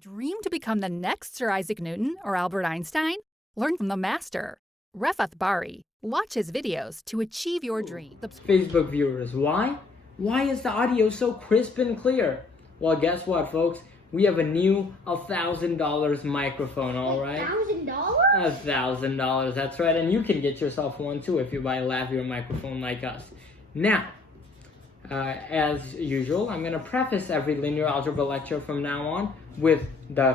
Dream to become the next Sir Isaac Newton or Albert Einstein? Learn from the master. Refath Bari. Watch his videos to achieve your dream. Facebook viewers, why? Why is the audio so crisp and clear? Well, guess what, folks? We have a new $1,000 microphone, all right? $1,000? $1,000, that's right. And you can get yourself one too if you buy a lavalier microphone like us. Now, as usual, I'm going to preface every linear algebra lecture from now on with the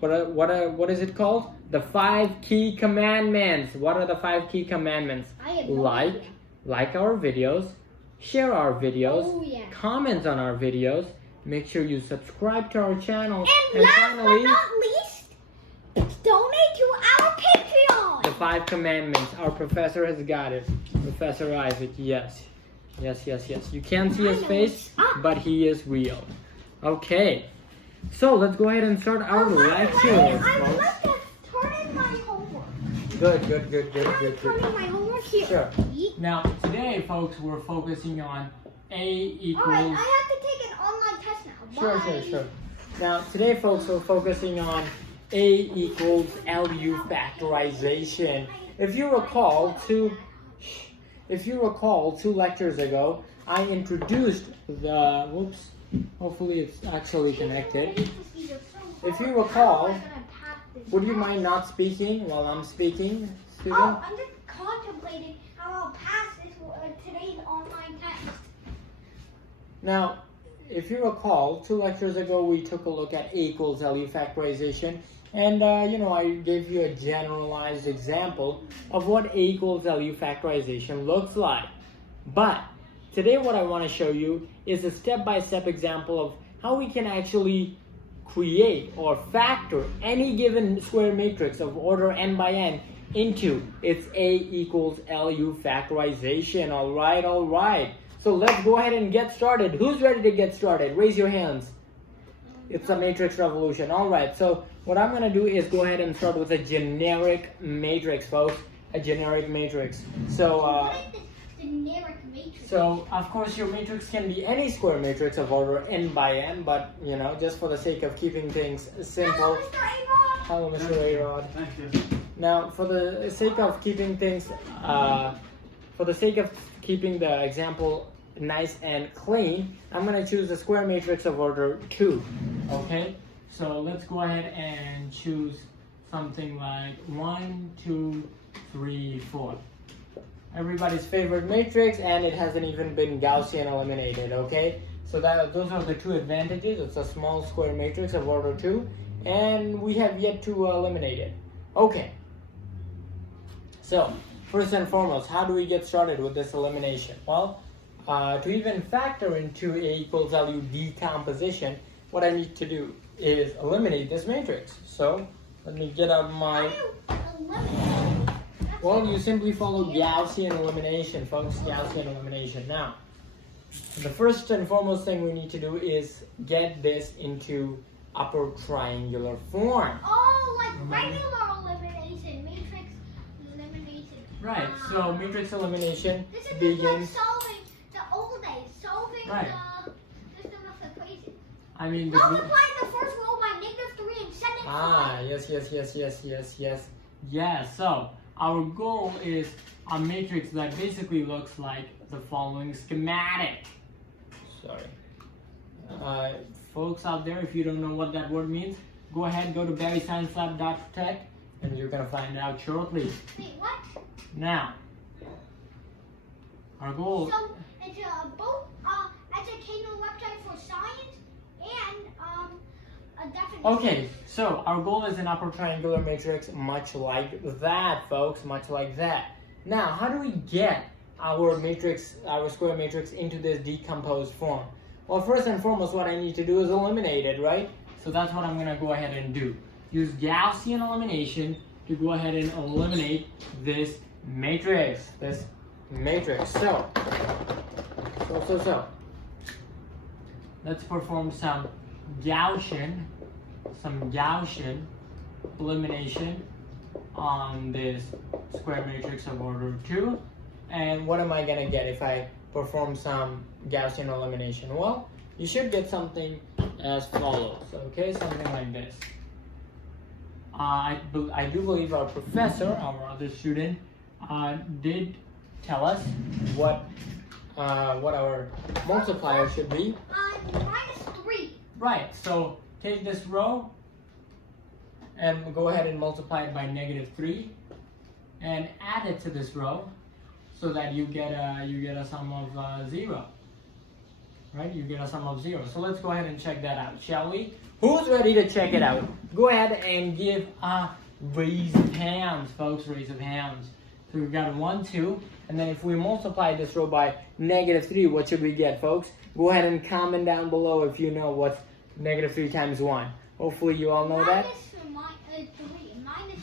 what is it called? The 5 key commandments. What are the 5 key commandments? Like our videos, share our videos, comment on our videos, make sure you subscribe to our channel, and last finally, but not least, donate to our Patreon. The 5 commandments. Our professor has got it. Professor Isaac, yes. Yes. You can't see his face, but he is real. Okay, so let's go ahead and start our lecture. I would like to turn in my homework. Good. Turn in my homework here. Sure. Now, today, folks, we're focusing on A equals... Alright, I have to take an online test now. Bye. Sure. Now, today, folks, we're focusing on A equals LU factorization. If you recall, two lectures ago, I introduced the, hopefully it's actually connected. If you recall, would you mind not speaking while I'm speaking, student? Oh, I'm just contemplating how I'll pass this today's online test. Now, if you recall, 2 lectures ago we took a look at A equals LU factorization, and I gave you a generalized example of what A equals LU factorization looks like. But today what I want to show you is a step-by-step example of how we can actually create or factor any given square matrix of order n by n into its A equals LU factorization. All right. So let's go ahead and get started. Who's ready to get started? Raise your hands. It's a matrix revolution. All right, so what I'm going to do is go ahead and start with a generic matrix, folks. A generic matrix. So, What is this generic matrix? So, of course, your matrix can be any square matrix of order n by n, but, just for the sake of keeping things simple. Hello, Mr. Hello, Mr. A-Rod. Thank you. Now, for the sake of keeping things, keeping the example nice and clean, I'm going to choose a square matrix of order 2. Okay, so let's go ahead and choose something like 1, 2, 3, 4. Everybody's favorite matrix, and it hasn't even been Gaussian eliminated. Okay, so those are the 2 advantages. It's a small square matrix of order 2, and we have yet to eliminate it. Okay, so first and foremost, how do we get started with this elimination? Well, to even factor into A equals LU decomposition, what I need to do is eliminate this matrix. So let me get out my... Well, you simply follow Gaussian elimination, folks. Gaussian elimination. Now, the first and foremost thing we need to do is get this into upper triangular form. Oh, like regular elimination, matrix elimination. Right, so matrix elimination This is begins... just like solving the old days, solving the system of equations. I mean, Multiplying the first row by -3 and send it yes. Yes, so our goal is a matrix that basically looks like the following schematic. Sorry. Folks out there, if you don't know what that word means, go ahead, go to barisciencelab.tech, and you're going to find out shortly. Wait, what? Now, our goal... So, it's both educational website for science and a definition. Okay, so our goal is an upper triangular matrix much like that, folks, much like that. Now, how do we get our matrix, our square matrix, into this decomposed form? Well, first and foremost, what I need to do is eliminate it, right? So that's what I'm going to go ahead and do. Use Gaussian elimination to go ahead and eliminate this matrix. So. Let's perform some Gaussian elimination on this square matrix of order 2. And what am I going to get if I perform some Gaussian elimination? Well, you should get something as follows. Okay, something like this. I do believe our professor, our other student, did tell us what our multiplier should be. -3. Right, so take this row and go ahead and multiply it by -3 and add it to this row so that you get a sum of 0. Right, you get a sum of 0. So let's go ahead and check that out, shall we? Who's ready to check it out? Go ahead and give a raise of hands, folks, raise of hands. So we've got 1, 2, and then if we multiply this row by -3, what should we get, folks? Go ahead and comment down below if you know what's -3 times 1. Hopefully you all know that.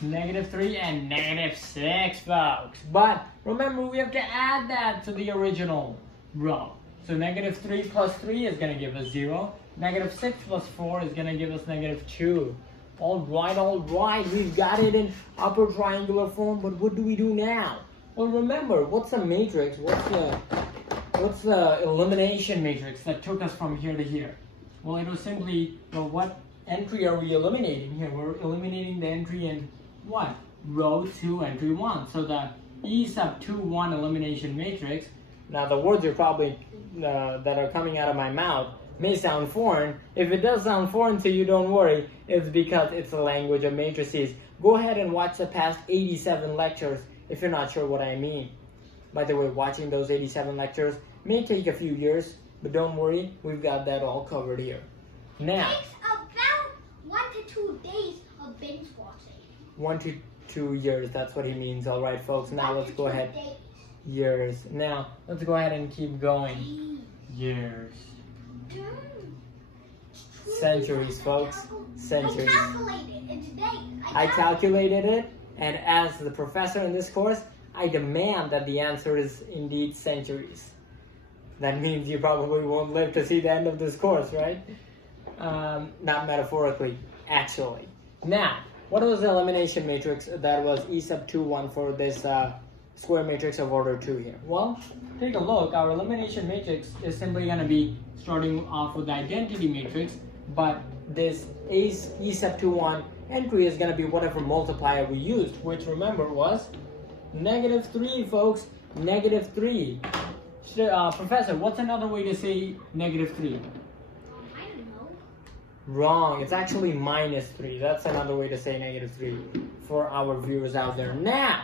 -3 and -6, folks. But remember, we have to add that to the original row. So -3 plus 3 is going to give us 0. -6 plus 4 is going to give us -2. All right, we've got it in upper triangular form, but what do we do now? Well, remember, what's a matrix? What's the elimination matrix that took us from here to here? Well, it was simply, well, what entry are we eliminating here? We're eliminating the entry in what? Row 2, entry 1. So the E sub 2, 1 elimination matrix. Now the words are probably that are coming out of my mouth may sound foreign. If it does sound foreign to you, don't worry. It's because it's the language of matrices. Go ahead and watch the past 87 lectures if you're not sure what I mean. By the way, watching those 87 lectures may take a few years, but don't worry, we've got that all covered here. Now, It takes about 1 to 2 days of binge watching. 1 to 2 years, that's what he means. All right, folks, now let's go ahead. Years. Now, let's go ahead and keep going. Years. Centuries, folks. Centuries. I calculated. It's days. I calculated it, and as the professor in this course, I demand that the answer is indeed centuries. That means you probably won't live to see the end of this course, right? Not metaphorically, actually. Now, what was the elimination matrix that was E sub 2, 1 for this square matrix of order 2 here? Well, take a look. Our elimination matrix is simply going to be starting off with the identity matrix, but this E sub 2, 1 entry is going to be whatever multiplier we used, which remember was -3, folks. -3. Professor, what's another way to say -3? I don't know. Wrong. It's actually -3. That's another way to say -3 for our viewers out there. Now.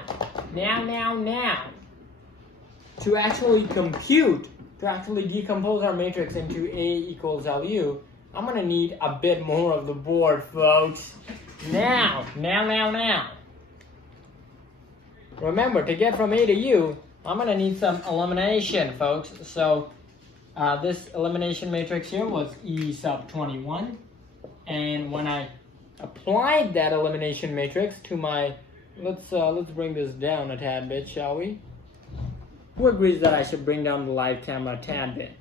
To actually compute, to actually decompose our matrix into A equals LU, I'm going to need a bit more of the board, folks. Now. Remember, to get from A to U, I'm going to need some elimination, folks. So this elimination matrix here was E sub 21. And when I applied that elimination matrix to my, let's bring this down a tad bit, shall we? Who agrees that I should bring down the live camera a tad bit?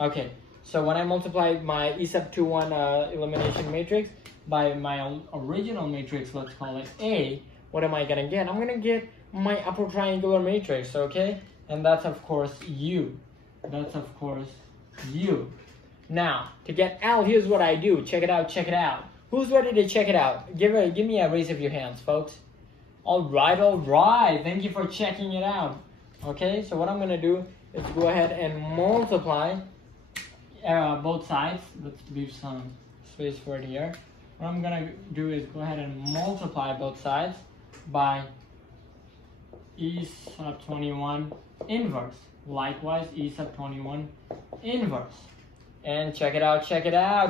Okay, so when I multiply my E sub 2, 1 elimination matrix by my original matrix, let's call it A, what am I going to get? I'm going to get my upper triangular matrix, okay? And that's, of course, U. That's, of course, U. Now, to get L, here's what I do. Check it out. Who's ready to check it out? Give me a raise of your hands, folks. All right. Thank you for checking it out. Okay, so what I'm going to do is go ahead and multiply both sides. Let's leave some space for it here. What I'm going to do is go ahead and multiply both sides by E sub 21 inverse. Likewise, E sub 21 inverse. And check it out.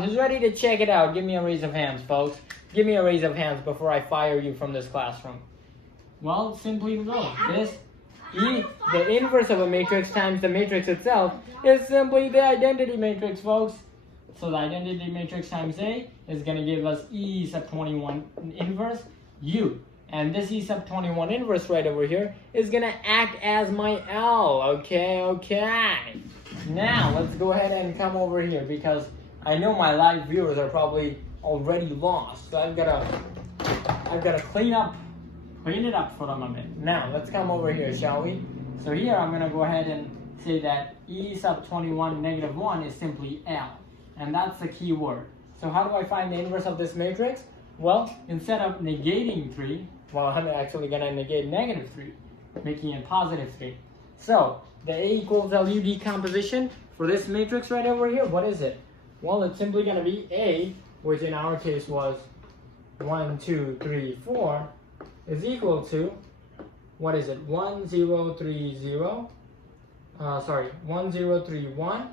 Who's ready to check it out? Give me a raise of hands, folks. Give me a raise of hands before I fire you from this classroom. Well, simply look. The inverse of a matrix times the matrix itself is simply the identity matrix, folks. So the identity matrix times A is going to give us E sub 21 inverse U. And this E sub 21 inverse right over here is going to act as my L. Okay. Now, let's go ahead and come over here because I know my live viewers are probably already lost. So I've got to clean it up for them a bit. Now, let's come over here, shall we? So here I'm going to go ahead and say that E sub 21 negative 1 is simply L. And that's the key word. So how do I find the inverse of this matrix? Well, instead of negating 3, well, I'm actually going to negate negative 3, making it positive 3. So the A equals LU decomposition for this matrix right over here, what is it? Well, it's simply going to be A, which in our case was 1, 2, 3, 4, is equal to, what is it? 1, 0, 3, 0. 1, 0, 3, 1.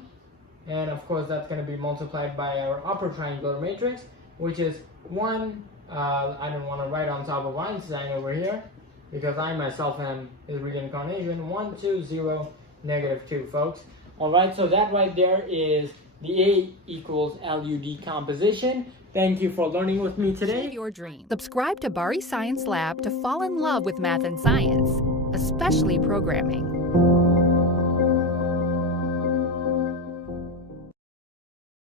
And of course, that's going to be multiplied by our upper triangular matrix, which is 1. I don't want to write on top of Einstein over here, because I myself am his reincarnation. 1, 2, 0, negative 2, folks. All right, so that right there is the A equals LU decomposition. Thank you for learning with me today. Achieve your dream. Subscribe to Bari Science Lab to fall in love with math and science, especially programming.